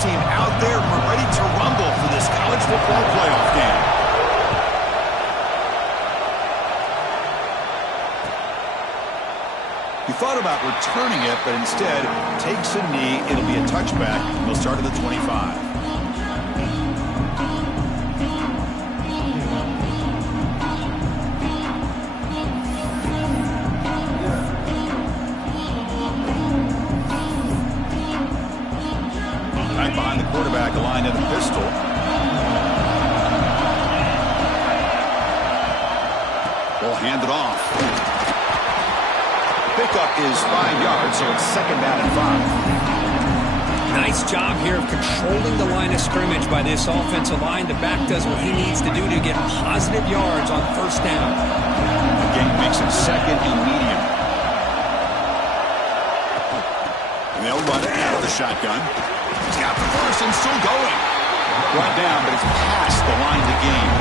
team out there ready to rumble for this college football playoff game. He thought about returning it, but instead takes a knee. It'll be a touchback. He'll start at the 25. Back behind the quarterback, aligned in a pistol. Ball handed off. Pickup is 5 yards, so it's second down and 5. Nice job here of controlling the line of scrimmage by this offensive line. The back does what he needs to do to get positive yards on first down. The game makes it second and medium. And they'll run it out of the shotgun. He's got the first and still going. Brought down, but it's past the line to gain.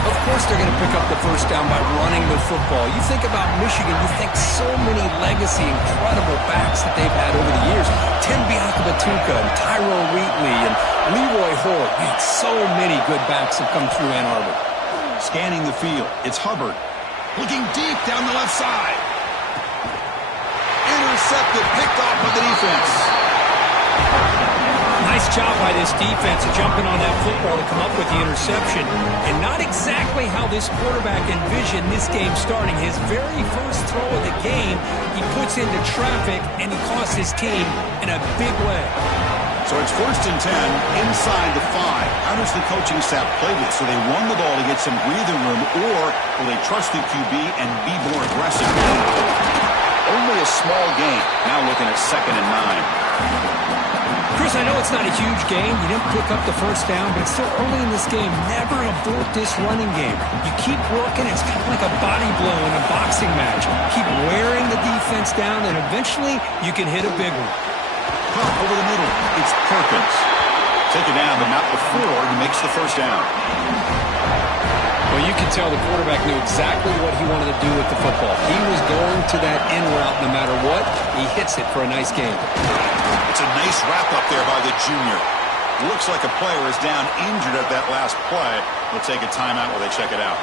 Of course they're going to pick up the first down by running the football. You think about Michigan, you think so many legacy, incredible backs that they've had over the years. Tim Biakabatuka and Tyrone Wheatley and Leroy Hoare. Man, so many good backs have come through Ann Arbor. Scanning the field, it's Hubbard. Looking deep down the left side. Intercepted, picked off by the defense. Nice job by this defense jumping on that football to come up with the interception. And not exactly how this quarterback envisioned this game starting. His very first throw of the game, he puts into traffic, and he costs his team in a big way. So it's first and 10 inside the 5. How does the coaching staff play this? So they run the ball to get some breathing room, or will they trust the QB and be more aggressive? Only a small gain. Now looking at second and 9. Chris, I know it's not a huge game. You didn't pick up the first down, but it's still early in this game. Never abort this running game. You keep working. It's kind of like a body blow in a boxing match. Keep wearing the defense down, and eventually you can hit a big one. Pop over the middle. It's Perkins. Take it down, but not before he makes the first down. Well, you can tell the quarterback knew exactly what he wanted to do with the football. He was going to that in route no matter what. He hits it for a nice game. It's a nice wrap-up there by the junior. Looks like a player is down injured at that last play. They'll take a timeout while they check it out.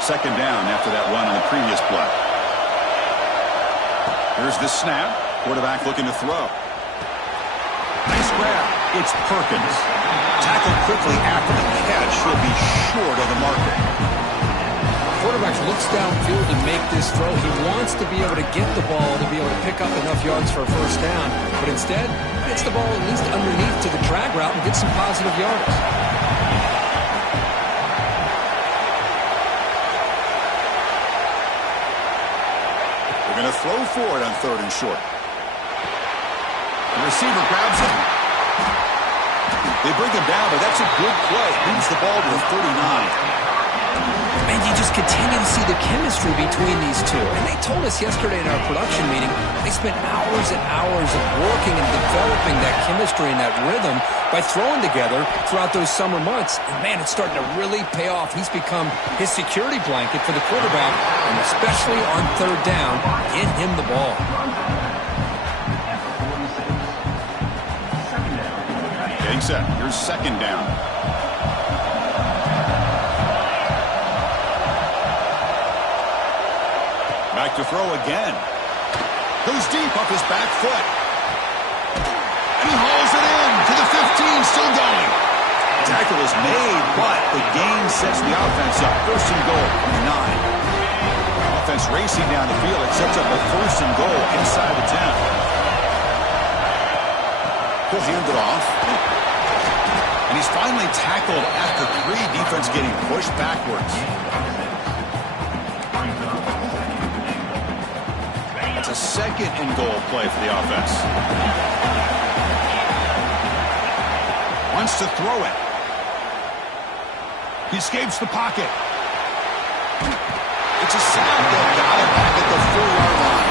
Second down after that run on the previous play. Here's the snap. Quarterback looking to throw. Nice grab. It's Perkins. Tackled quickly after the catch. He'll be short of the marker. Quarterback looks downfield to make this throw. He wants to be able to get the ball to be able to pick up enough yards for a first down, but instead gets the ball at least underneath to the drag route and gets some positive yards. They're going to throw forward on third and short. The receiver grabs him. They bring him down, but that's a good play. Moves the ball to the 39. And you just continue to see the chemistry between these two. And they told us yesterday in our production meeting, they spent hours and hours of working and developing that chemistry and that rhythm by throwing together throughout those summer months. And, man, it's starting to really pay off. He's become his security blanket for the quarterback, and especially on third down, get him the ball. Getting set. Here's second down. Back to throw again. Goes deep off his back foot. And he hauls it in to the 15, still going. Tackle is made, but the gain sets the offense up. First and goal from the 9. Offense racing down the field. It sets up a first and goal inside the 10. He'll hand it off. And he's finally tackled after 3. Defense getting pushed backwards. It's a second and goal play for the offense. Wants to throw it. He escapes the pocket. It's a sack. They've got it back at the 4-yard line.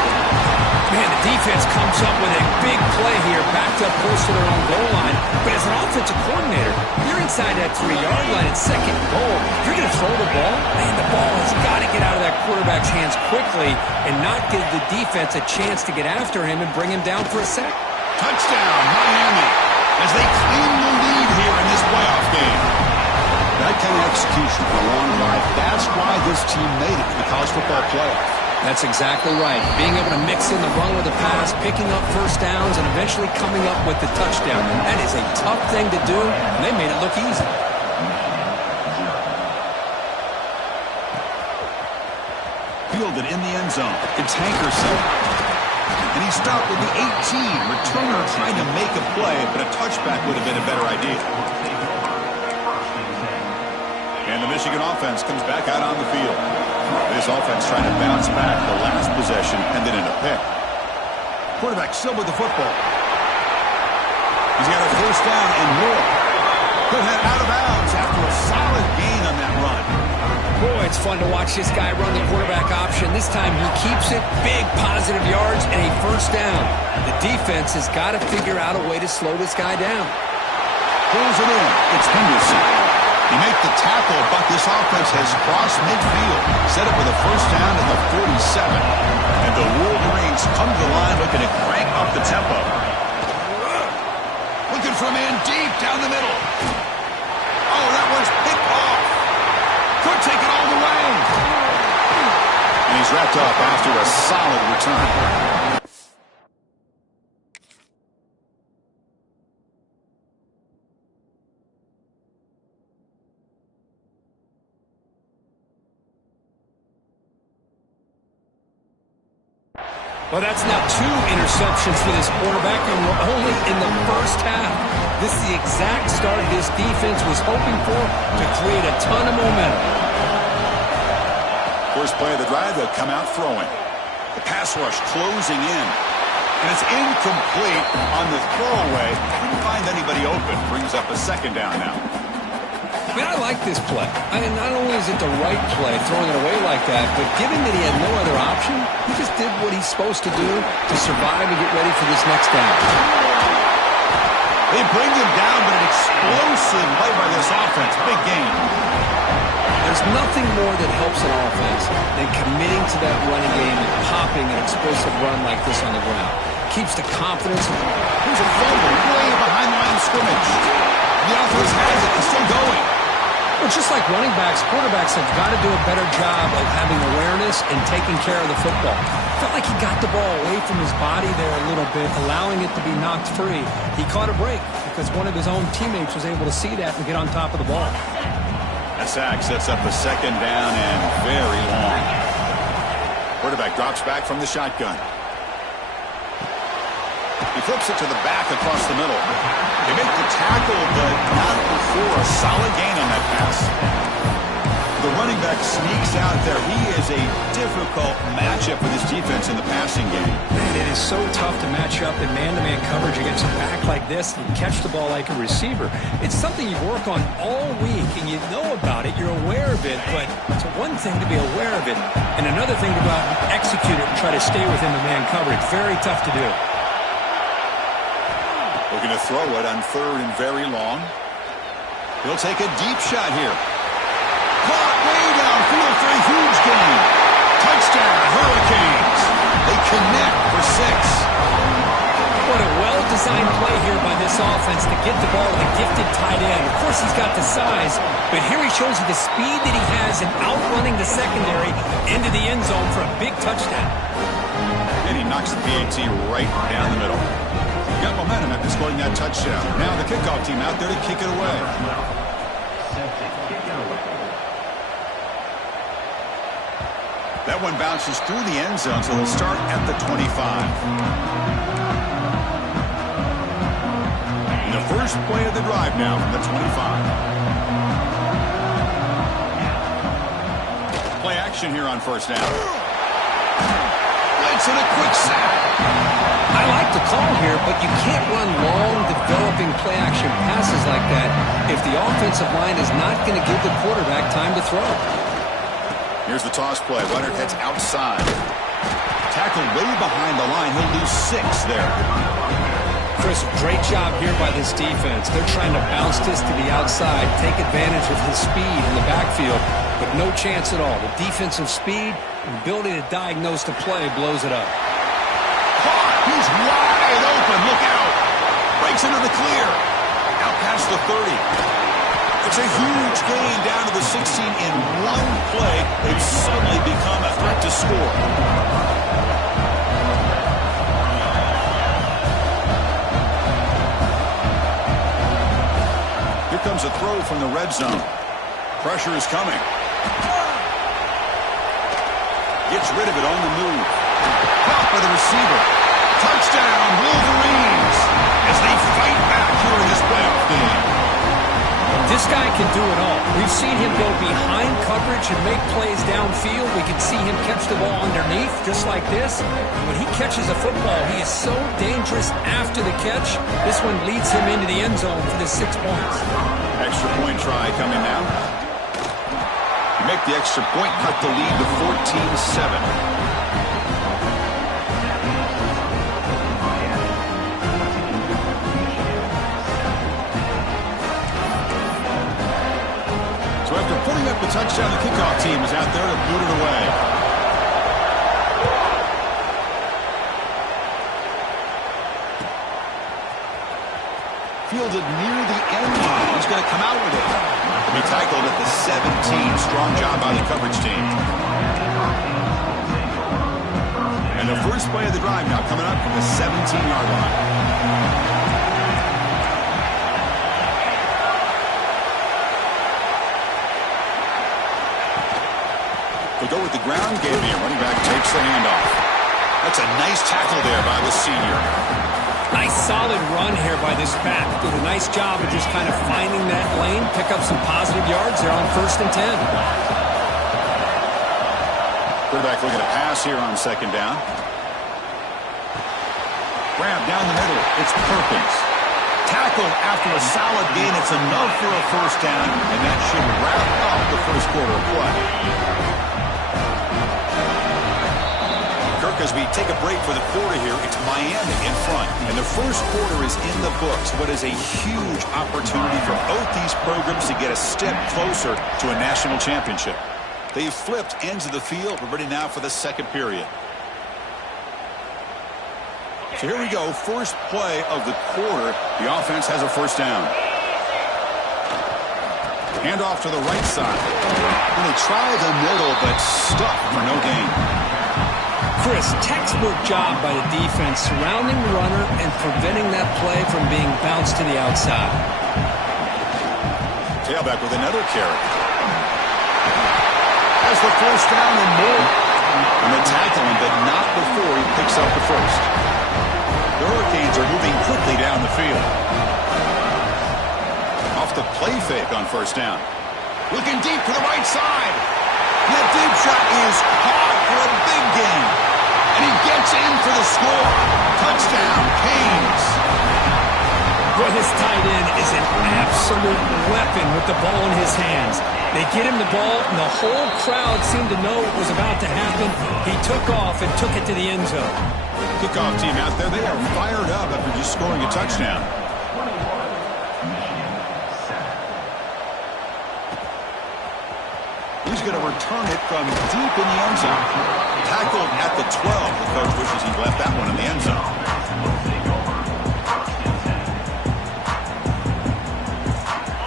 Man, the defense comes up with a big play here, backed up close to their own goal line. But as an offensive coordinator, you're inside that 3-yard line at second and goal. If you're going to throw the ball, man, the ball has got to get out of that quarterback's hands quickly and not give the defense a chance to get after him and bring him down for a sack. Touchdown, Miami. as they claim the lead here in this playoff game. That kind of execution for a long drive, that's why this team made it to the college football playoff. That's exactly right. Being able to mix in the run with the pass, picking up first downs, and eventually coming up with the touchdown. That is a tough thing to do, and they made it look easy. Fielded in the end zone. It's Hankerson. And he stopped with the 18. Returner trying to make a play, but a touchback would have been a better idea. And the Michigan offense comes back out on the field. This offense trying to bounce back. The last possession ended in a pick. Quarterback still with the football. He's got a first down and more. Could head out of bounds after a solid gain on that run. Boy, it's fun to watch this guy run the quarterback option. This time he keeps it, big positive yards, and a first down. The defense has got to figure out a way to slow this guy down. Pulls it in. It's Henderson. He made the tackle, but this offense has crossed midfield. Set up with a first down at the 47. And the Wolverines come to the line looking to crank up the tempo. Looking for a man deep down the middle. Oh, that one's picked off. Could take it all the way. And he's wrapped up after a solid return. Well, that's now 2 interceptions for this quarterback, and we're only in the first half. This is the exact start this defense was hoping for to create a ton of momentum. First play of the drive, they'll come out throwing. The pass rush closing in. And it's incomplete on the throwaway. Couldn't find anybody open. Brings up a second down now. I mean, I like this play. I mean, not only is it the right play, throwing it away like that, but given that he had no other option, he just did what he's supposed to do to survive and get ready for this next down. They bring him down, but an explosive play by this offense. Big game. There's nothing more that helps an offense than committing to that running game and popping an explosive run like this on the ground. Keeps the confidence. Here's a fumble way behind the line of scrimmage. The offense has it. It's still going. Well, just like running backs, quarterbacks have got to do a better job of having awareness and taking care of the football. Felt like he got the ball away from his body there a little bit, allowing it to be knocked free. He caught a break because one of his own teammates was able to see that and get on top of the ball. A sack sets up a second down and very long. Quarterback drops back from the shotgun. He flips it to the back across the middle. They make the tackle, but not before a solid gain on that pass. The running back sneaks out there. He is a difficult matchup for this defense in the passing game. Man, it is so tough to match up in man-to-man coverage against a back like this and catch the ball like a receiver. It's something you work on all week, and you know about it. You're aware of it, but it's one thing to be aware of it, and another thing to go out and execute it and try to stay within the man coverage. Very tough to do. Looking to throw it on third and very long. He'll take a deep shot here. Caught way downfield for a huge gain. Touchdown, Hurricanes. They connect for 6. What a well-designed play here by this offense to get the ball to the gifted tight end. Of course, he's got the size, but here he shows you the speed that he has in outrunning the secondary into the end zone for a big touchdown. And he knocks the PAT right down the middle. Got momentum after scoring that touchdown. Now the kickoff team out there to kick it away. That one bounces through the end zone, so they'll start at the 25. And the first play of the drive now from the 25. Play action here on first down. Blitz and a quick sack. I like the call here, but you can't run long, developing play-action passes like that if the offensive line is not going to give the quarterback time to throw. Here's the toss play. Leonard heads outside. Tackled way behind the line. He'll lose 6 there. Chris, great job here by this defense. They're trying to bounce this to the outside, take advantage of his speed in the backfield, but no chance at all. The defensive speed and ability to diagnose the play blows it up. He's wide open. Look out. Breaks into the clear. past the 30. It's a huge gain down to the 16 in one play. They've suddenly become a threat to score. Here comes a throw from the red zone. Pressure is coming. Gets rid of it on the move. Caught by the receiver. Touchdown, Wolverines, as they fight back here in this playoff game. This guy can do it all. We've seen him go behind coverage and make plays downfield. We can see him catch the ball underneath, just like this. When he catches a football, he is so dangerous after the catch. This one leads him into the end zone for the 6 points. Extra point try coming now. Make the extra point, cut the lead to 14-7. So after putting up the touchdown, the kickoff team is out there to boot it away. Fielded near the end line. He's going to come out with it. He'll be tackled at the 17. Strong job by the coverage team. And the first play of the drive now coming up from the 17-yard line. They go with the ground game here. Running back takes the handoff. That's a nice tackle there by the senior. Nice solid run here by this back. Did a nice job of just kind of finding that lane, pick up some positive yards there on 1st and 10. Quarterback looking to pass here on 2nd down. Grab down the middle. It's Perkins. Tackled after a solid gain. It's enough for a 1st down, and that should wrap up the first quarter of play. As we take a break for the quarter here, it's Miami in front. And the first quarter is in the books. What is a huge opportunity for both these programs to get a step closer to a national championship. They've flipped ends of the field. We're ready now for the second period. So here we go. First play of the quarter. The offense has a 1st down. Hand off to the right side. And they try the middle, but stuck for no gain. Chris, textbook job by the defense surrounding the runner and preventing that play from being bounced to the outside. Tailback with another carry. Has the 1st down and more. And they tackle him, but not before he picks up the 1st. The Hurricanes are moving quickly down the field. Off the play fake on 1st down. Looking deep to the right side. That deep shot is caught for a big gain. And he gets in for the score. Touchdown, Canes. Boy, this tight end is an absolute weapon with the ball in his hands. They get him the ball, and the whole crowd seemed to know what was about to happen. He took off and took it to the end zone. Kickoff team out there, they are fired up after just scoring a touchdown. He's going to return it from deep in the end zone. Tackled at the 12. The coach wishes he left that one in the end zone.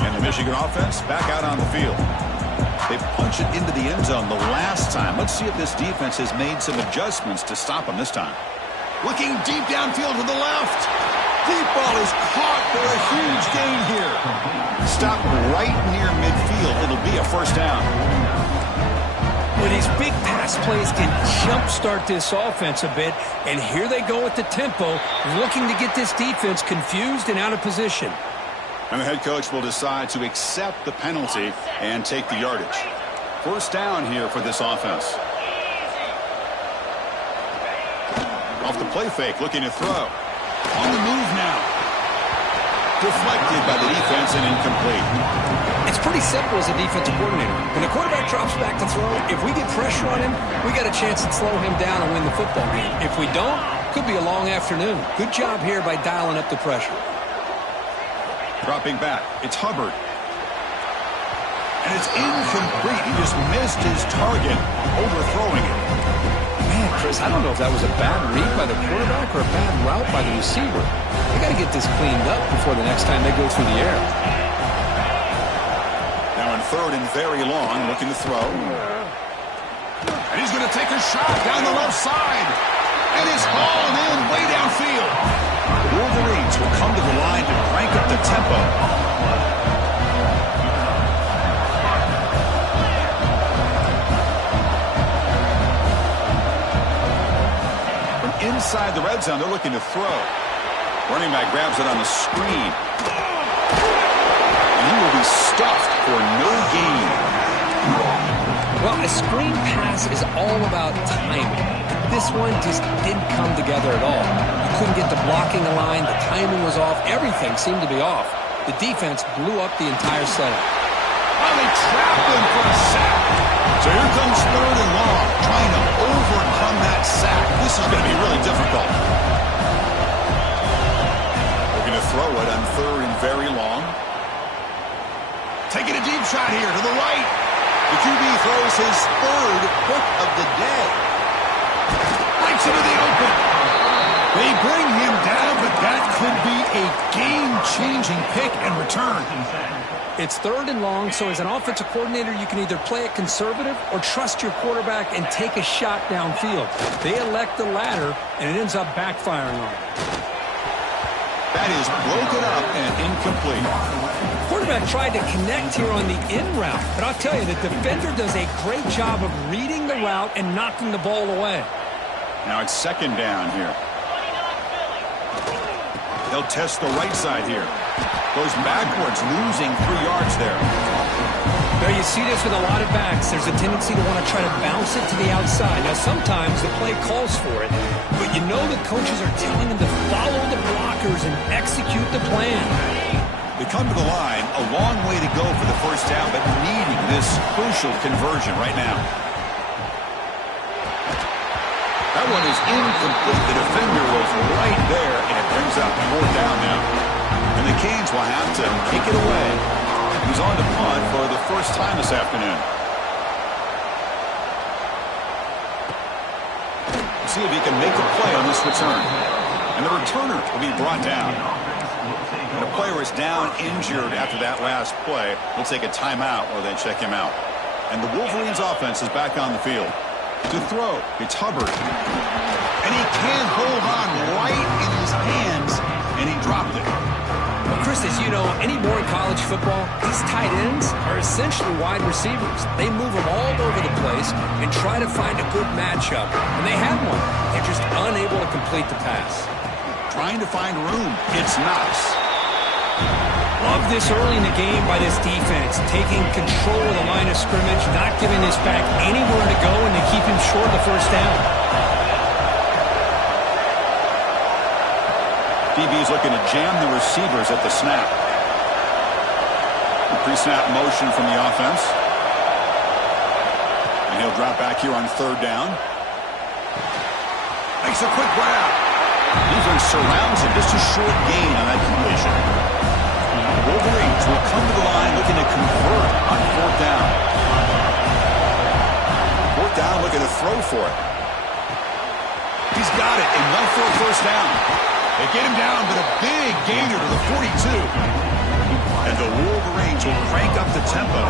And the Michigan offense back out on the field. They punch it into the end zone the last time. Let's see if this defense has made some adjustments to stop them this time. Looking deep downfield to the left. Deep ball is caught for a huge gain here. Stop right near midfield. It'll be a 1st down. Well, these big pass plays can jumpstart this offense a bit, and here they go at the tempo, looking to get this defense confused and out of position. And the head coach will decide to accept the penalty and take the yardage. 1st down here for this offense. Off the play fake, looking to throw. On the move now. Deflected by the defense and incomplete. It's pretty simple as a defensive coordinator. When the quarterback drops back to throw, if we get pressure on him, we got a chance to slow him down and win the football game. If we don't, could be a long afternoon. Good job here by dialing up the pressure. Dropping back, it's Hubbard. And it's incomplete. He just missed his target, overthrowing it. Man, Chris, I don't know if that was a bad read by the quarterback or a bad route by the receiver. They got to get this cleaned up before the next time they go through the air. Now in third and very long, looking to throw. And he's going to take a shot down the left side. And it's hauled in way downfield. The Wolverines will come to the line to crank up the tempo. From inside the red zone, they're looking to throw. Running back grabs it on the screen. And he will be stuffed for no gain. Well, a screen pass is all about timing. This one just didn't come together at all. You couldn't get the blocking line, the timing was off, everything seemed to be off. The defense blew up the entire setup. Oh, they trapped him for a sack. So here comes third and long, trying to overcome that sack. This is going to be really difficult. Looking to throw it on third and very long. Taking a deep shot here to the right. The QB throws his third pick of the day. Breaks into the open. They bring him down, but that could be a game-changing pick and return. It's third and long, so as an offensive coordinator, you can either play it conservative or trust your quarterback and take a shot downfield. They elect the latter, and it ends up backfiring on them. That is broken up and incomplete. Quarterback tried to connect here on the in route, but I'll tell you, the defender does a great job of reading the route and knocking the ball away. Now it's second down here. They'll test the right side here. Goes backwards, losing 3 yards there. Now you see this with a lot of backs. There's a tendency to want to try to bounce it to the outside. Now sometimes the play calls for it, but you know the coaches are telling them to follow the blockers and execute the plan. They come to the line, a long way to go for the first down, but needing this crucial conversion right now. That one is incomplete. The defender was right there, and it brings up fourth down now. And the Canes will have to kick it away. He's on to punt for the first time this afternoon. See if he can make a play on this return. And the returner will be brought down. And a player is down injured after that last play. We'll take a timeout while they check him out. And the Wolverines offense is back on the field. To throw, it's Hubbard. And he can't hold on right in his hands, and he dropped it. Well, Chris, as you know, anymore in college football, these tight ends are essentially wide receivers. They move them all over the place and try to find a good matchup. And they had one. They're just unable to complete the pass. Trying to find room. It's Knox. Love this early in the game by this defense, taking control of the line of scrimmage, not giving this back anywhere to go, and to keep him short of the first down. DB's looking to jam the receivers at the snap. The pre-snap motion from the offense. And he'll drop back here on third down. Makes a quick grab. Defense surrounds him. Just a short gain on that completion. Wolverines will come to the line looking to convert on fourth down. Fourth down, looking to throw for it. He's got it, enough for a first down. They get him down, but a big gainer to the 42. And the Wolverines will crank up the tempo.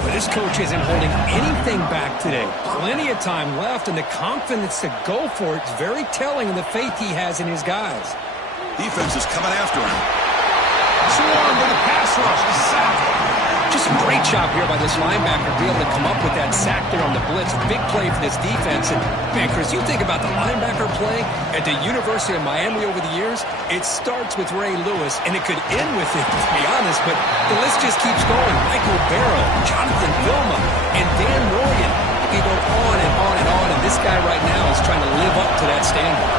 But this coach isn't holding anything back today. Plenty of time left, and the confidence to go for it is very telling of the faith he has in his guys. Defense is coming after him. Swarm with a pass rush, a sack. Just a great job here by this linebacker to be able to come up with that sack there on the blitz. A big play for this defense. And, man, Chris, you think about the linebacker play at the University of Miami over the years, it starts with Ray Lewis, and it could end with it, to be honest, but the list just keeps going. Michael Barrow, Jonathan Vilma, and Dan Morgan. You can go on and on and on, and this guy right now is trying to live up to that standard.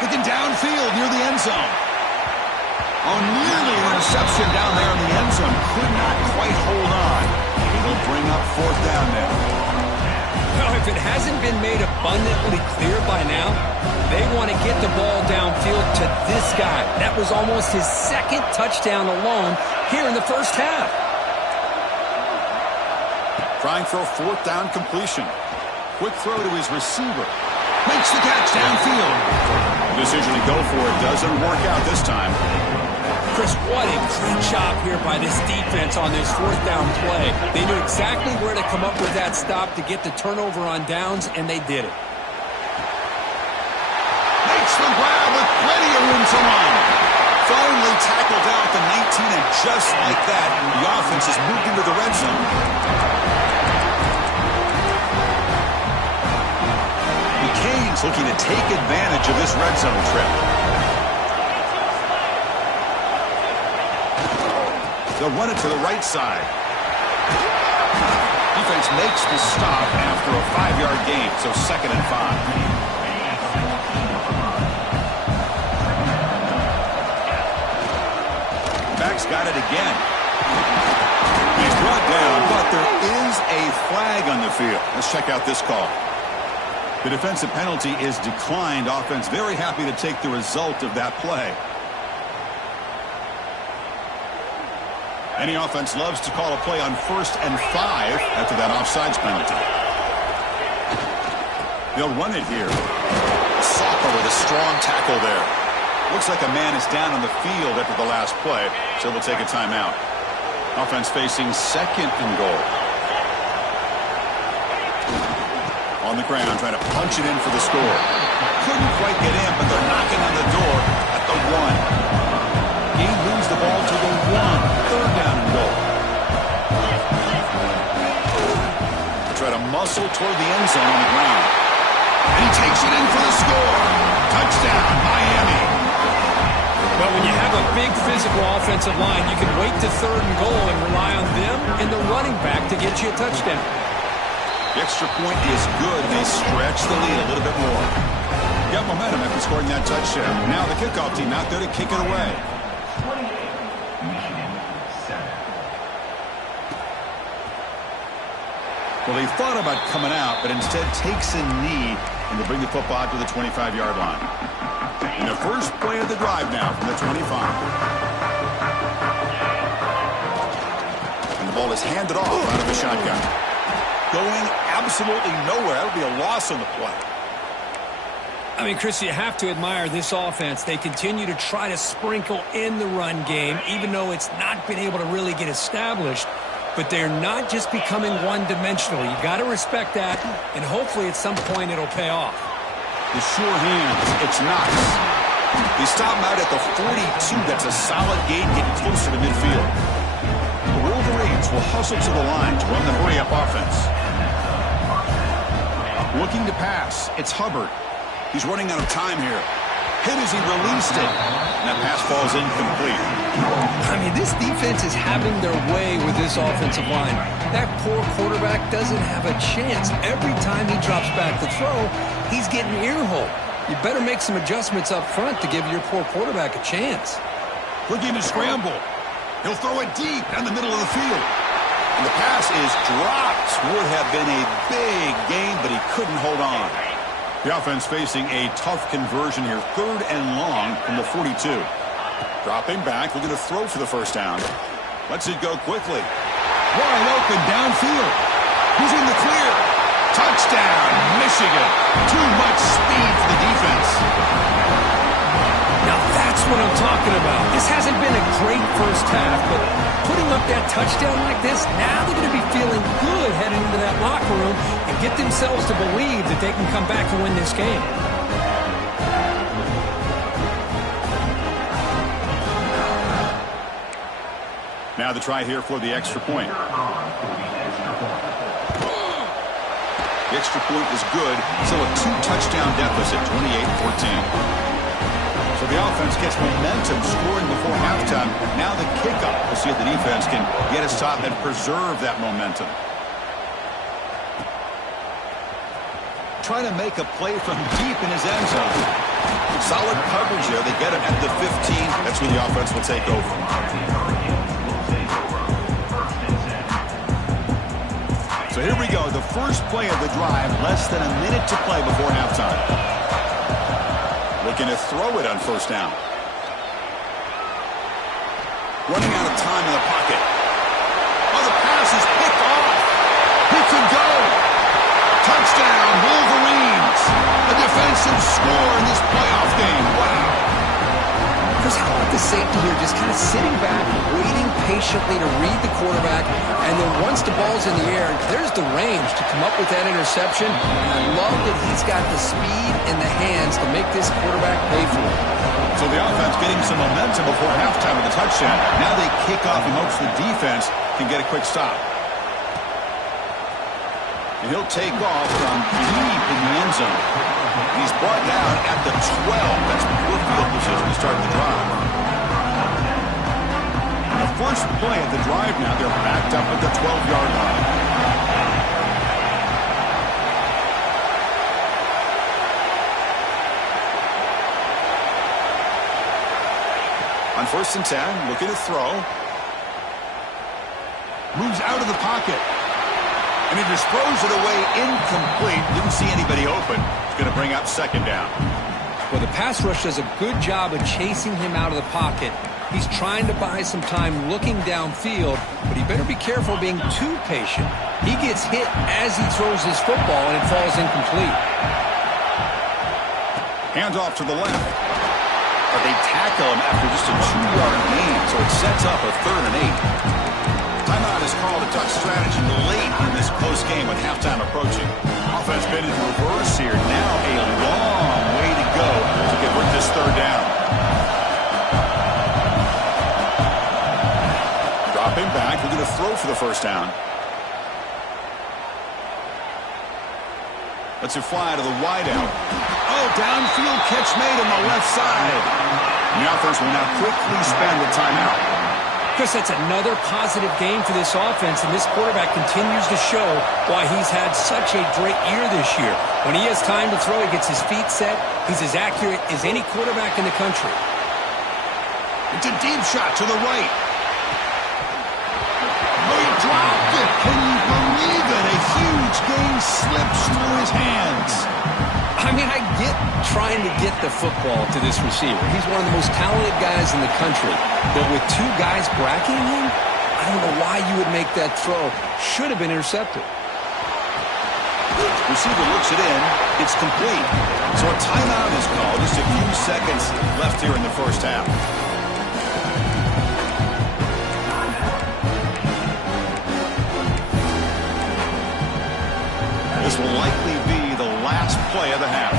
Looking downfield near the end zone. Oh, nearly an interception down there in the end zone. Could not quite hold on. He'll bring up fourth down now. Well, if it hasn't been made abundantly clear by now, they want to get the ball downfield to this guy. That was almost his second touchdown alone here in the first half. Trying for a fourth down completion. Quick throw to his receiver. Makes the catch downfield. Decision to go for it doesn't work out this time. Chris, what a great job here by this defense on this fourth down play. They knew exactly where to come up with that stop to get the turnover on downs, and they did it. Makes the grab with plenty of room to run. Finally tackled down at the 19, and just like that, the offense has moved into the red zone. The Canes looking to take advantage of this red zone trip. They'll run it to the right side. Defense makes the stop after a 5-yard gain, so 2nd and 5. Back's got it again. He's brought down, but there is a flag on the field. Let's check out this call. The defensive penalty is declined. Offense very happy to take the result of that play. Any offense loves to call a play on 1st and 5 after that offsides penalty. They'll run it here. Soccer with a strong tackle there. Looks like a man is down on the field after the last play, so they'll take a timeout. Offense facing 2nd and goal. On the ground, trying to punch it in for the score. Couldn't quite get in, but they're knocking on the door at the 1. He moves the ball to the 1. 3rd down and goal. Try to muscle toward the end zone on the ground. And he takes it in for the score. Touchdown, Miami. Well, when you have a big physical offensive line, you can wait to 3rd and goal and rely on them and the running back to get you a touchdown. The extra point is good. They stretch the lead a little bit more. Got momentum after scoring that touchdown. Now the kickoff team out there to kick it away. Well, they thought about coming out, but instead takes a knee and will bring the football to the 25-yard line. And the first play of the drive now from the 25. And the ball is handed off out of the shotgun. Going absolutely nowhere. That would be a loss on the play. I mean, Chris, you have to admire this offense. They continue to try to sprinkle in the run game, even though it's not been able to really get established. But they're not just becoming one-dimensional. You got to respect that, and hopefully at some point it'll pay off. The sure hands, it's Knox. They stop him out at the 42. That's a solid gain, getting closer to midfield. The Wolverines will hustle to the line to run the hurry-up offense. Looking to pass, it's Hubbard. He's running out of time here. Hit as he released it. And that pass falls incomplete. I mean, this defense is having their way with this offensive line. That poor quarterback doesn't have a chance. Every time he drops back to throw, he's getting ear-hole. You better make some adjustments up front to give your poor quarterback a chance. Looking to scramble. He'll throw it deep down the middle of the field. And the pass is dropped. Would have been a big gain, but he couldn't hold on. The offense facing a tough conversion here. 3rd and long from the 42. Dropping back, looking to throw for the first down. Lets it go quickly. Wide open downfield. He's in the clear. Touchdown, Michigan. Too much speed for the defense. Now that's what I'm talking about. This hasn't been a great first half, but putting up that touchdown like this, now they're going to be feeling good heading into that locker room and get themselves to believe that they can come back and win this game. Now the try here for the extra point. The extra point is good. Still a 2-touchdown deficit, 28-14. So the offense gets momentum scoring before halftime. Now the kickoff. We'll see if the defense can get a stop and preserve that momentum. Trying to make a play from deep in his end zone. Solid coverage there. They get him at the 15. That's where the offense will take over. So here we go, the first play of the drive, less than a minute to play before halftime. Looking to throw it on first down. Running out of time in the pocket. Oh, the pass is picked off. He could go. Touchdown, Wolverines. A defensive score in this playoff game. Wow. Chris, how about the safety here just kind of sitting back, waiting patiently to read the quarterback, and then once the ball's in the air, there's the range to come up with that interception. And I love that he's got the speed and the hands to make this quarterback pay for it. So the offense getting some momentum before halftime with the touchdown. Now they kick off in hopes the defense can get a quick stop. And he'll take off from deep in the end zone. He's brought down at the 12. That's poor field position to start the drive. The first play of the drive now, they're backed up at the 12-yard line. On 1st and 10, looking to throw. Moves out of the pocket. And he just throws it away incomplete. Didn't see anybody open. It's going to bring up 2nd down. Well, the pass rush does a good job of chasing him out of the pocket. He's trying to buy some time looking downfield, but he better be careful being too patient. He gets hit as he throws his football, and it falls incomplete. Hands off to the left. But they tackle him after just a 2-yard gain, so it sets up a 3rd and 8. Timeout is called a duck strategy late in this close game with halftime approaching. Offense been in reverse here. Now a long way to go to convert this 3rd down. Dropping back. We're going to throw for the 1st down. Let's it fly to the wideout. Oh, downfield catch made on the left side. And the offense will now quickly spend the timeout. Chris, that's another positive game for this offense, and this quarterback continues to show why he's had such a great year this year. When he has time to throw, he gets his feet set. He's as accurate as any quarterback in the country. It's a deep shot to the right. Oh, he dropped it. Can you believe it? A huge gain slips through his hands. I mean, I get trying to get the football to this receiver. He's one of the most talented guys in the country. But with 2 guys bracketing him, I don't know why you would make that throw. Should have been intercepted. Receiver looks it in. It's complete. So a timeout is called. Just a few seconds left here in the 1st half. This will likely be the last play of the half.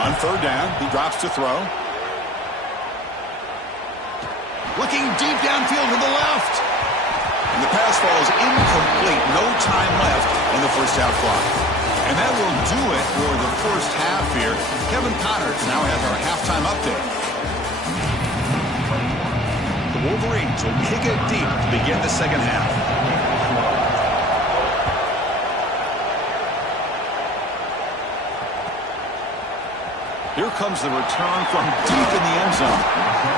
On 3rd down, he drops to throw. Looking deep downfield to the left. And the pass falls incomplete. No time left in the 1st half clock. And that will do it for the 1st half here. Kevin Connors now has our halftime update. The Wolverines will kick it deep to begin the 2nd half. Here comes the return from deep in the end zone.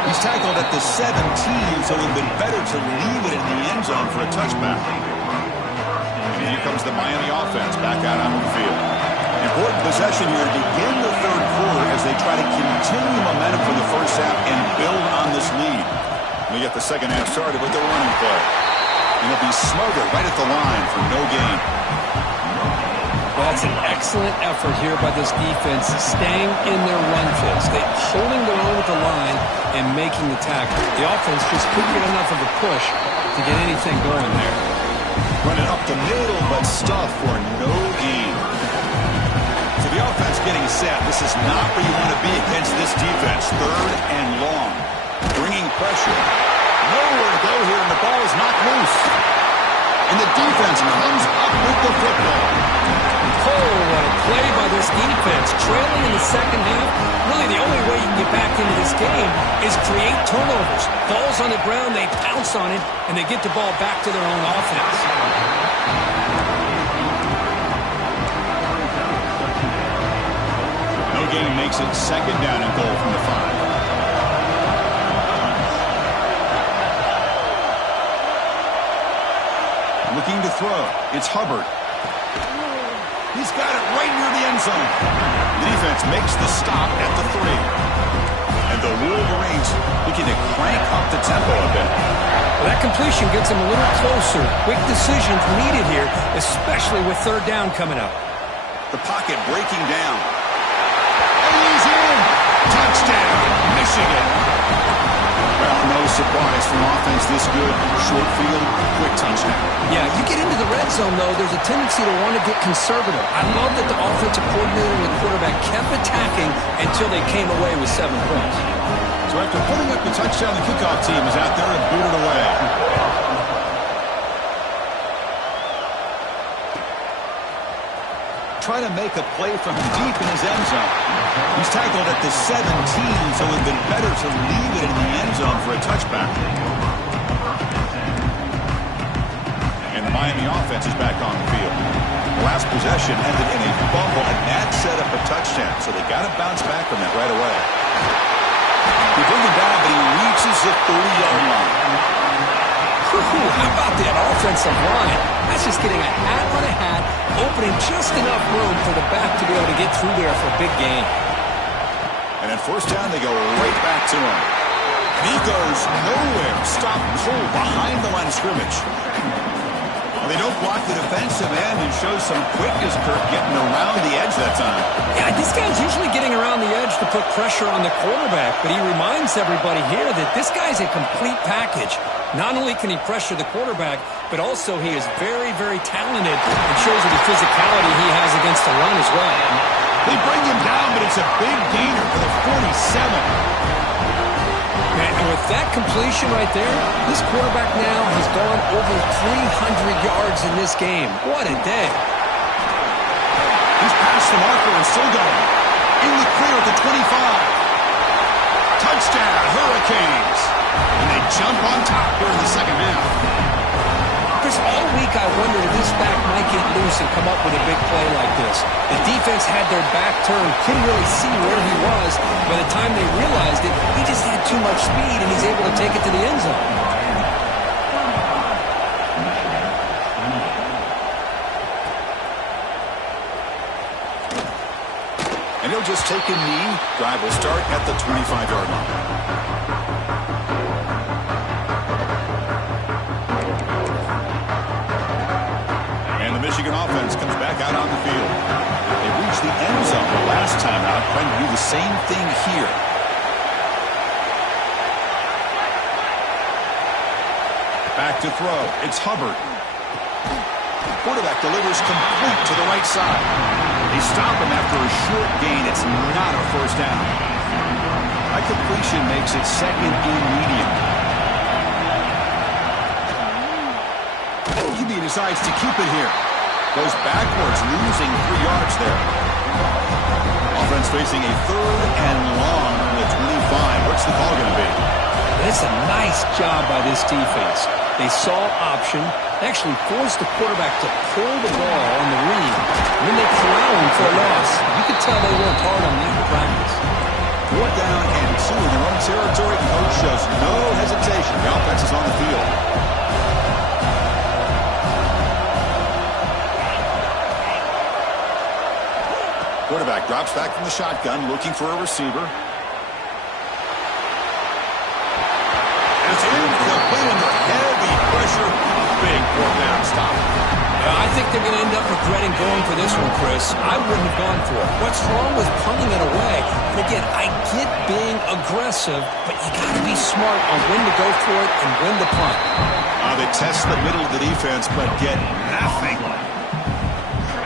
He's tackled at the 17, so it would have been better to leave it in the end zone for a touchback. And here comes the Miami offense back out on the field. Important possession here to begin the 3rd quarter as they try to continue momentum from the 1st half and build on this lead. They get the 2nd half started with the running play. And it'll be smothered right at the line for no gain. Well, that's an excellent effort here by this defense, staying in their run phase. They're holding their own with the line and making the tackle. The offense just couldn't get enough of a push to get anything going there. Running up the middle, but stuff for no gain. So the offense getting set. This is not where you want to be against this defense. 3rd and long. Bringing pressure. Nowhere to go here, and the ball is knocked loose. And the defense comes up with the football. Oh, what a play by this defense. Trailing in the 2nd half, really the only way you can get back into this game is create turnovers. Ball's on the ground, they pounce on it, and they get the ball back to their own offense. No gain makes it 2nd down and goal from the 5. Looking to throw. It's Hubbard. He's got it right near the end zone. The defense makes the stop at the 3. And the Wolverines looking to crank up the tempo a bit. Well, that completion gets them a little closer. Quick decisions needed here, especially with third down coming up. The pocket breaking down. And he's in. Touchdown, Michigan. Well, no surprise from offense this good. Short field, quick touchdown. Yeah, you get into the red zone, though, there's a tendency to want to get conservative. I love that the offensive coordinator and the quarterback kept attacking until they came away with 7 points. So after putting up the touchdown, the kickoff team is out there and boot it away. Try to make a play from deep in his end zone. He's tackled at the 17, so it would have been better to leave it in the end zone for a touchback. And the Miami offense is back on the field. The last possession ended in a fumble, and that set up a touchdown, so they got to bounce back from that right away. They bring him down, but he reaches the 30-yard line. How about that offensive line? That's just getting a hat on a hat, opening just enough room for the back to be able to get through there for a big gain. And at first down, they go right back to him. He goes nowhere. Stop pull behind the line of scrimmage. They don't block the defensive end and show some quickness, Kirk, getting around the edge that time. Yeah, this guy's usually getting around the edge to put pressure on the quarterback, but he reminds everybody here that this guy's a complete package. Not only can he pressure the quarterback, but also he is very, very talented and shows you the physicality he has against the run as well. They bring him down, but it's a big gainer for the 47. And with that completion right there, this quarterback now has gone over 300 yards in this game. What a day. He's past the marker and still going. In the clear at the 25. Touchdown, Hurricanes. And they jump on top here in the second half. Chris, all week I wondered if this back might get loose and come up with a big play like this. The defense had their back turned, couldn't really see where he was. By the time they realized it, he just had too much speed, and he's able to take it to the end zone. And he'll just take a knee. Drive will start at the 25-yard line. Michigan offense comes back out on the field. They reached the end zone the last time out, trying to do the same thing here. Back to throw. It's Hubbard. Quarterback delivers complete to the right side. They stop him after a short gain. It's not a first down. That completion makes it second and medium. He decides to keep it here. Goes backwards, losing 3 yards there. Offense facing a 3rd and long from the 25. What's the call going to be? It's a nice job by this defense. They saw option, actually forced the quarterback to pull the ball on the read, and then they corral him for a loss. You could tell they worked hard on that in practice. 4th down and 2 in their own territory. The coach shows no hesitation. The offense is on the field. Quarterback drops back from the shotgun, looking for a receiver. And it's incomplete under heavy pressure. Big 4th down stop. I think they're going to end up regretting going for this one, Chris. I wouldn't have gone for it. What's wrong with punting it away? And again, I get being aggressive, but you got to be smart on when to go for it and when to punt. They test the middle of the defense, but get nothing.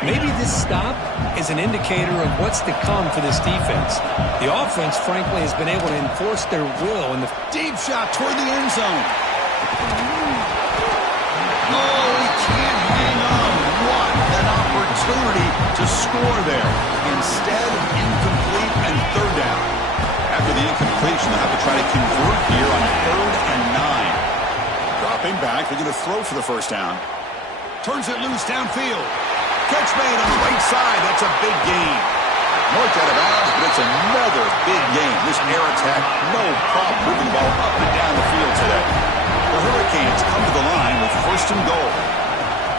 Maybe this stop is an indicator of what's to come for this defense. The offense, frankly, has been able to enforce their will in the deep shot toward the end zone. Oh, he can't hang on. What an opportunity to score there. Instead, incomplete and 3rd down. After the incompletion, they'll have to try to convert here on 3rd and 9. Dropping back, they're going to throw for the first down. Turns it loose downfield. Catch made on the right side. That's a big gain. Marked out of bounds, but it's another big gain. This air attack, no problem moving the ball up and down the field today. The Hurricanes come to the line with 1st and goal.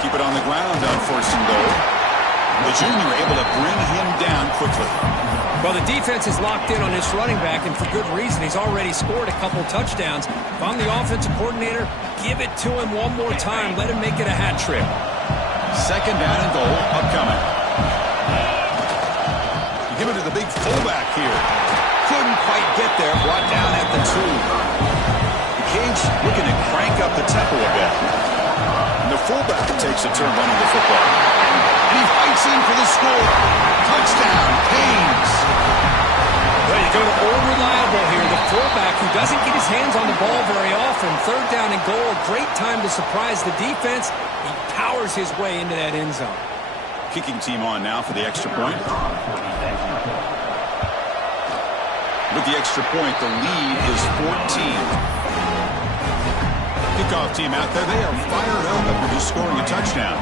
Keep it on the ground on 1st and goal. The junior able to bring him down quickly. Well, the defense is locked in on this running back, and for good reason. He's already scored a couple touchdowns. If I'm the offensive coordinator, give it to him one more time. Let him make it a hat trick. 2nd down and goal upcoming. You give it to the big fullback here. Couldn't quite get there. Brought down at the 2. The Canes looking to crank up the tempo a bit. And the fullback takes a turn running the football. And he fights in for the score. Touchdown, Canes. Well, you go to old reliable here, the fullback who doesn't get his hands on the ball very often. 3rd down and goal, great time to surprise the defense. He powers his way into that end zone. Kicking team on now for the extra point. With the extra point, the lead is 14. Kickoff team out there, they are fired up after just scoring a touchdown.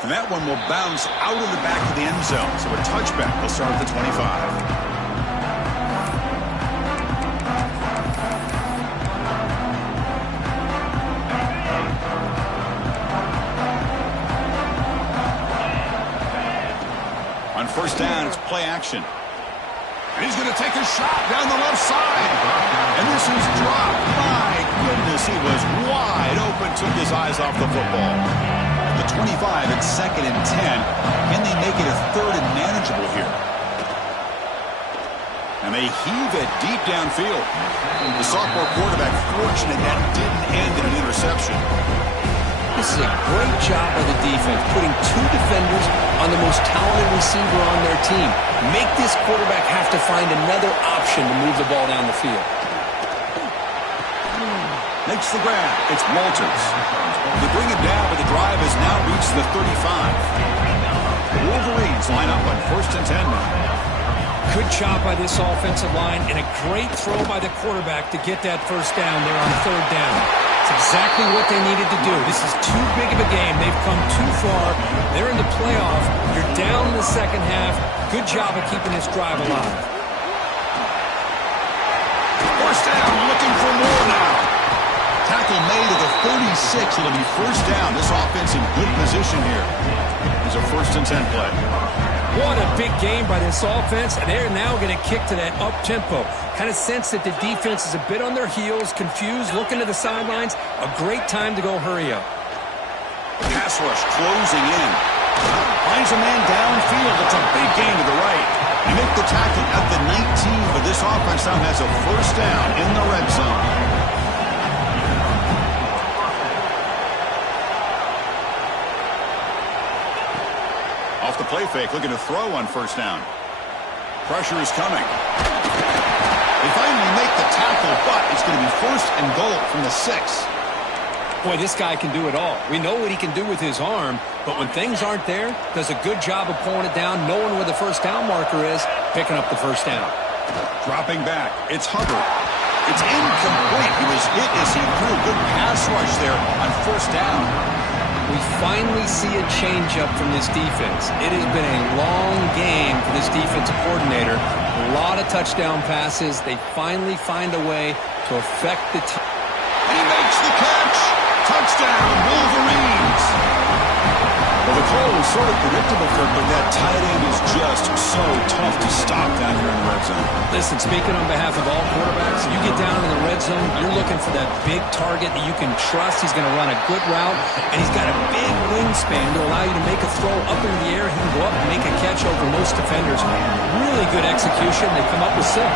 And that one will bounce out of the back of the end zone. So a touchback will start at the 25. On 1st down, it's play action. And he's going to take a shot down the left side. And this is dropped. My goodness, he was wide open, took his eyes off the football. The 25 at 2nd and 10. Can they make it a 3rd and manageable here? And they heave it deep downfield. The sophomore quarterback fortunate that didn't end in an interception. This is a great job by the defense, putting 2 defenders on the most talented receiver on their team. Make this quarterback have to find another option to move the ball down the field. Makes the grab. It's Walters. They bring it down, but the drive has now reached the 35. The Wolverines line up on 1st and 10 now. Good job by this offensive line, and a great throw by the quarterback to get that 1st down there on 3rd down. It's exactly what they needed to do. This is too big of a game. They've come too far. They're in the playoff. You're down in the 2nd half. Good job of keeping this drive alive. 1st down, looking for more now. Tackle made at the 36. It'll be 1st down. This offense in good position here. It's a 1st and 10 play. What a big game by this offense, and they're now going to kick to that up-tempo. Kind of sense that the defense is a bit on their heels, confused, looking to the sidelines. A great time to go hurry up. Pass rush closing in. Finds a man downfield. It's a big gain to the right. They make the tackle at the 19, but this offense now has a 1st down in the red zone. Off the play fake, looking to throw on 1st down. Pressure is coming. They finally make the tackle, but it's going to be 1st and goal from the 6. Boy, this guy can do it all. We know what he can do with his arm, but when things aren't there, does a good job of pulling it down, knowing where the 1st down marker is, picking up the 1st down. Dropping back, it's Hubbard. It's incomplete. He was hit as he threw. Good pass rush there on 1st down. We finally see a change-up from this defense. It has been a long game for this defensive coordinator. A lot of touchdown passes. They finally find a way to affect the team. And he makes the catch. Touchdown, Wolverines. Well, the call was sort of predictable, Kirk, but that tight end is just so tough to stop down here in the red zone. Listen, speaking on behalf of all quarterbacks, you get down in the red zone, you're looking for that big target that you can trust. He's going to run a good route, and he's got a big wingspan to allow you to make a throw up into the air. He can go up and make a catch over most defenders. Really good execution. They come up with 6.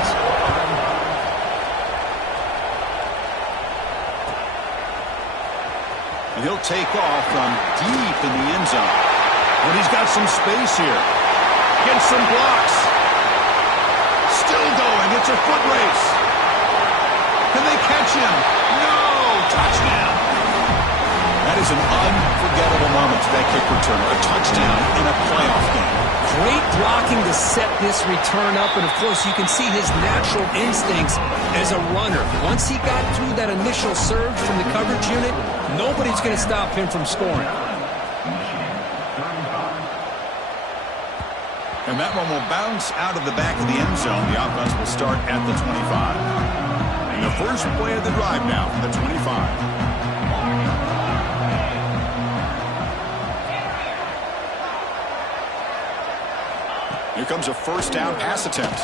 And he'll take off from deep in the end zone. But he's got some space here. Gets some blocks. Still going. It's a foot race. Can they catch him? No! Touchdown. That is an unforgettable moment for that kick returner. A touchdown in a playoff game. Great blocking to set this return up, and of course you can see his natural instincts as a runner. Once he got through that initial surge from the coverage unit, nobody's going to stop him from scoring. And that one will bounce out of the back of the end zone. The offense will start at the 25. And the first play of the drive now from the 25. Here comes a first down pass attempt.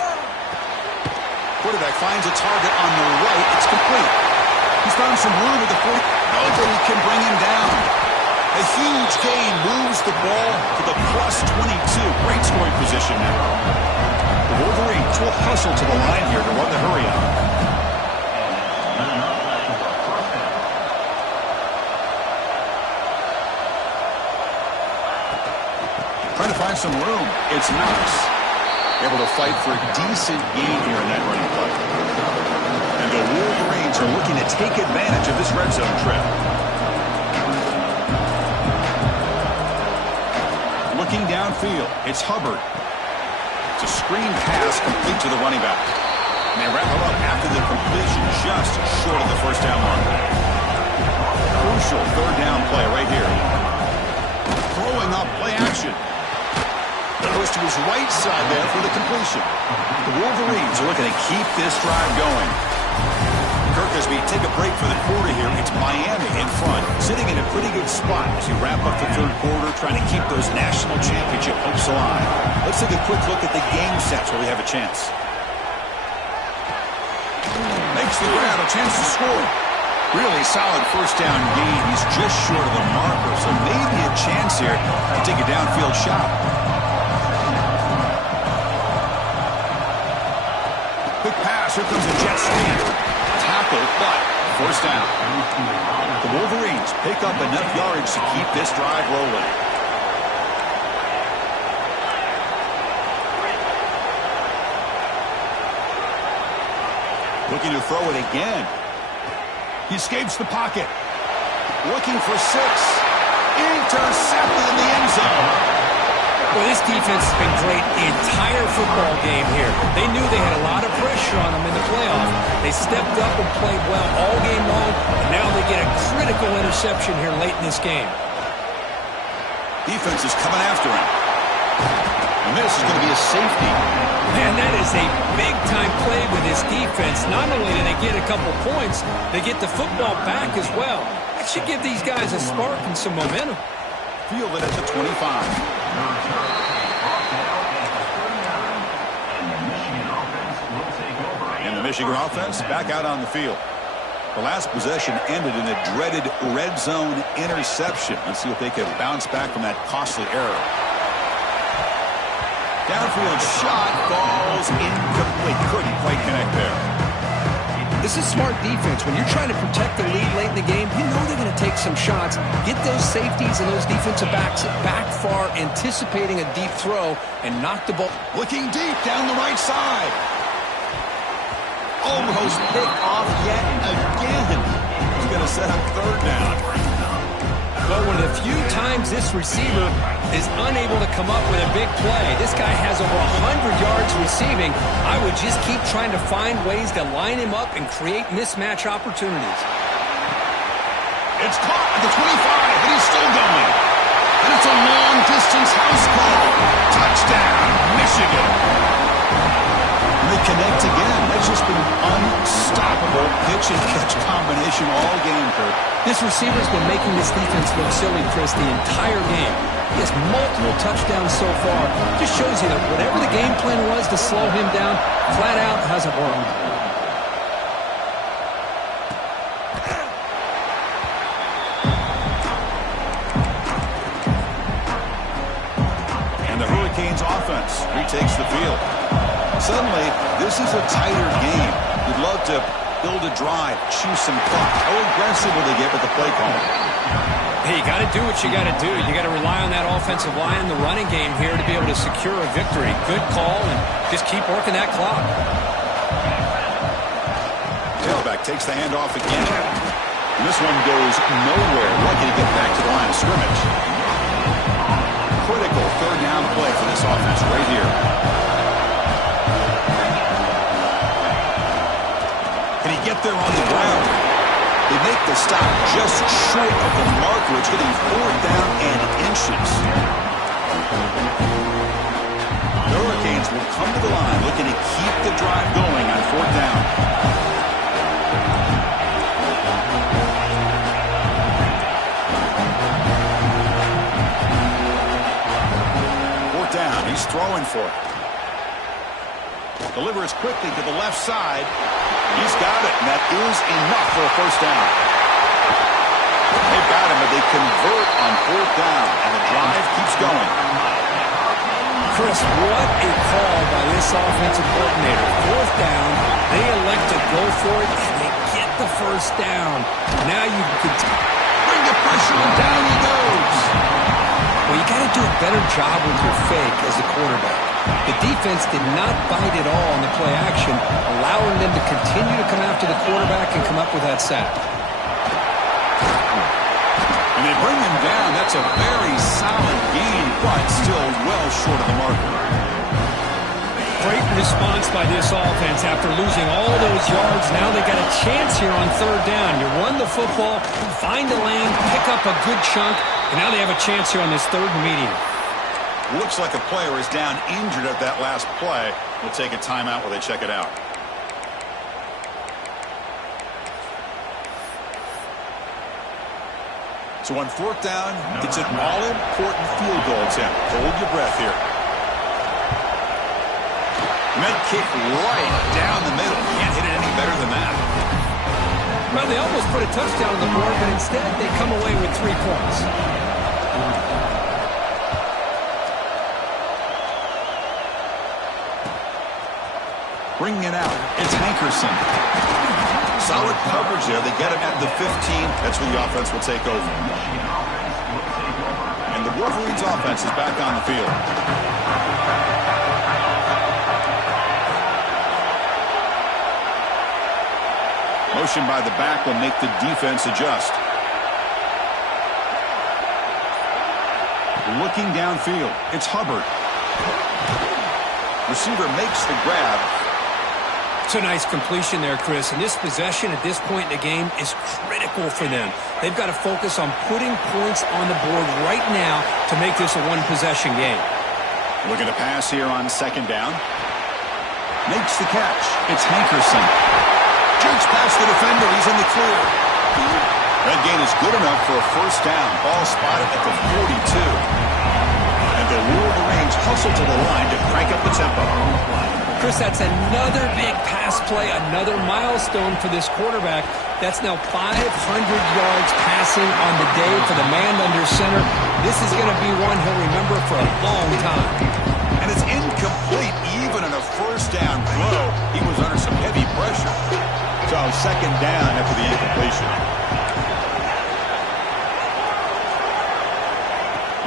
Quarterback finds a target on the right. It's complete. He's found some room at the 40. Nobody can bring him down. A huge gain moves the ball to the +22. Great scoring position now. The Wolverines will hustle to the line here to run the hurry up. Trying to find some room. It's Knox. Able to fight for a decent gain here in that running play. And the Wolverines are looking to take advantage of this red zone trip. Looking downfield, it's Hubbard. It's a screen pass complete to the running back. And they wrap it up after the completion just short of the first down mark. Crucial third down play right here. Throwing up play action. Goes to his right side there for the completion. The Wolverines are looking to keep this drive going. Kirkisby take a break for the quarter here. It's Miami in front, sitting in a pretty good spot as you wrap up the third quarter, trying to keep those national championship hopes alive. Let's take a quick look at the game sets where we have a chance. Makes the grab, a chance to score. Really solid first down gain. He's just short of the marker, so maybe a chance here to take a downfield shot. Quick pass, here comes a jet sweep. Tackle, but first down. The Wolverines pick up enough yardage to keep this drive rolling. Looking to throw it again. He escapes the pocket. Looking for 6. Intercepted in the end zone. Well, this defense has been great the entire football game here. They knew they had a lot of pressure on them in the playoff. They stepped up and played well all game long, and now they get a critical interception here late in this game. Defense is coming after him. And this is going to be a safety. Man, that is a big-time play with this defense. Not only do they get a couple points, they get the football back as well. That should give these guys a spark and some momentum. Field it at the 25. And the Michigan offense back out on the field. The last possession ended in a dreaded red zone interception. Let's see if they can bounce back from that costly error. Downfield shot falls incomplete. Couldn't quite connect there. This is smart defense. When you're trying to protect the lead late in the game, you know they're going to take some shots, get those safeties and those defensive backs back far, anticipating a deep throw, and knock the ball. Looking deep down the right side. Almost picked off yet again. He's going to set up third down. But one of the few times this receiver is unable to come up with a big play. This guy has over 100 yards receiving. I would just keep trying to find ways to line him up and create mismatch opportunities. It's caught at the 25, and he's still going. And it's a long-distance house call. Touchdown, Michigan. They connect again. That's just been an unstoppable pitch-and-catch combination all game, Kurt. This receiver's been making this defense look silly, Chris, the entire game. He has multiple touchdowns so far. Just shows you that whatever the game plan was to slow him down, flat out hasn't worked. And the Hurricanes offense retakes the field. Suddenly, this is a tighter game. You'd love to build a drive, choose some clock. How aggressive will they get with the play call? Hey, you got to do what you got to do. You got to rely on that offensive line, the running game here to be able to secure a victory. Good call, and just keep working that clock. Tailback takes the handoff again. And this one goes nowhere. Lucky to get back to the line of scrimmage. Critical third down play for this offense right here. Can he get there on the ground? They make the stop just short of the marker. It's getting 4th down and inches. The Hurricanes will come to the line looking to keep the drive going on 4th down. going for it. Delivers quickly to the left side. He's got it, and that is enough for a first down. They've got him, but they convert on fourth down, and the drive keeps going. Chris, what a call by this offensive coordinator. Fourth down, they elect to go for it, and they get the first down. Now you can bring the pressure on, down he goes. Well, you got to do a better job with your fake as a quarterback. The defense did not bite at all on the play action, allowing them to continue to come after the quarterback and come up with that sack. And they bring him down. That's a very solid gain, but still well short of the marker. Great response by this offense after losing all those yards. Now they got a chance here on third down. You run the football, find a lane, pick up a good chunk, and now they have a chance here on this third and medium. Looks like a player is down injured at that last play. We'll take a timeout while they check it out. So on fourth down, it's an all-important field goal attempt. Hold your breath here. Med kick right down the middle. Can't hit it any better than that. Well, they almost put a touchdown on the board, but instead they come away with 3 points. Bringing it out, it's Hankerson. Solid coverage there. They get him at the 15. That's where the offense will take over. And the Wolverines' offense is back on the field. Motion by the back will make the defense adjust. Looking downfield, it's Hubbard. Receiver makes the grab. It's a nice completion there, Chris. And this possession at this point in the game is critical for them. They've got to focus on putting points on the board right now to make this a one-possession game. Looking to pass here on second down. Makes the catch. It's Hankerson. Jerks past the defender. He's in the clear. That gain is good enough for a first down. Ball spotted at the 42. And the Wolverines hustle to the line to crank up the tempo. Chris, that's another big pass play, another milestone for this quarterback. That's now 500 yards passing on the day for the man under center. This is going to be one he'll remember for a long time. And it's incomplete even in a first down throw. He was under some heavy pressure. So second down after the incompletion.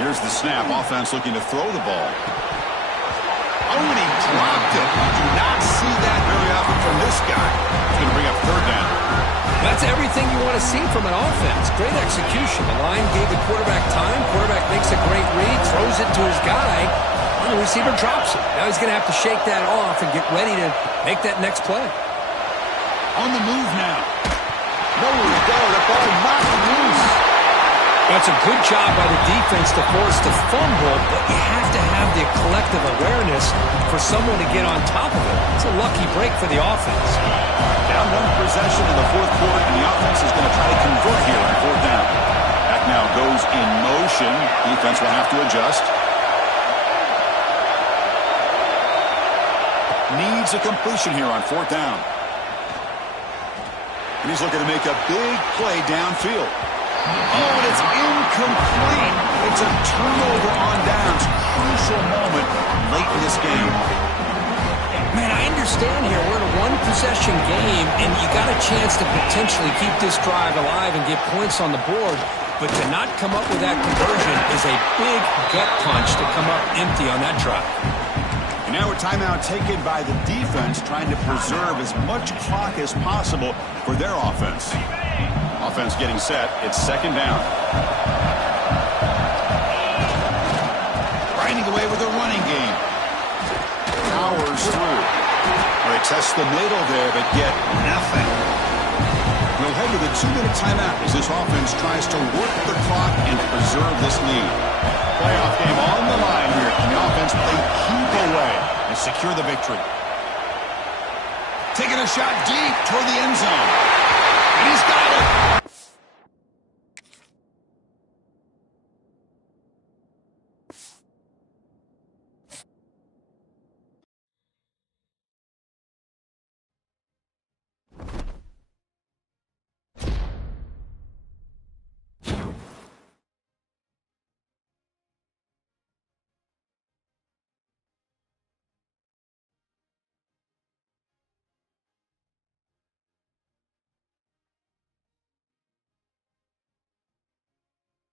Here's the snap. Offense looking to throw the ball. Oh, and he dropped it. Do not see that very often from this guy. He's going to bring up third down. That's everything you want to see from an offense. Great execution. The line gave the quarterback time. Quarterback makes a great read, throws it to his guy, and the receiver drops it. Now he's going to have to shake that off and get ready to make that next play. On the move now. Nowhere to go. The ball knocked loose. That's a good job by the defense to force the fumble, but you have to have the collective awareness for someone to get on top of it. It's a lucky break for the offense. Down one possession in the fourth quarter, and the offense is going to try to convert here on fourth down. That now goes in motion. Defense will have to adjust. Needs a completion here on fourth down. And he's looking to make a big play downfield. Oh, and it's incomplete. It's a turnover on downs. Crucial moment late in this game. Man, I understand here we're in a one-possession game, and you got a chance to potentially keep this drive alive and get points on the board, but to not come up with that conversion is a big gut punch to come up empty on that drive. And now a timeout taken by the defense, trying to preserve as much clock as possible for their offense. Offense getting set. It's second down. Grinding away with a running game. Powers through. They test the middle there, but get nothing. We'll head to the 2-minute timeout as this offense tries to work the clock and preserve this lead. Playoff game on the line here, and the offense played keep away and secure the victory. Taking a shot deep toward the end zone. And he's got it.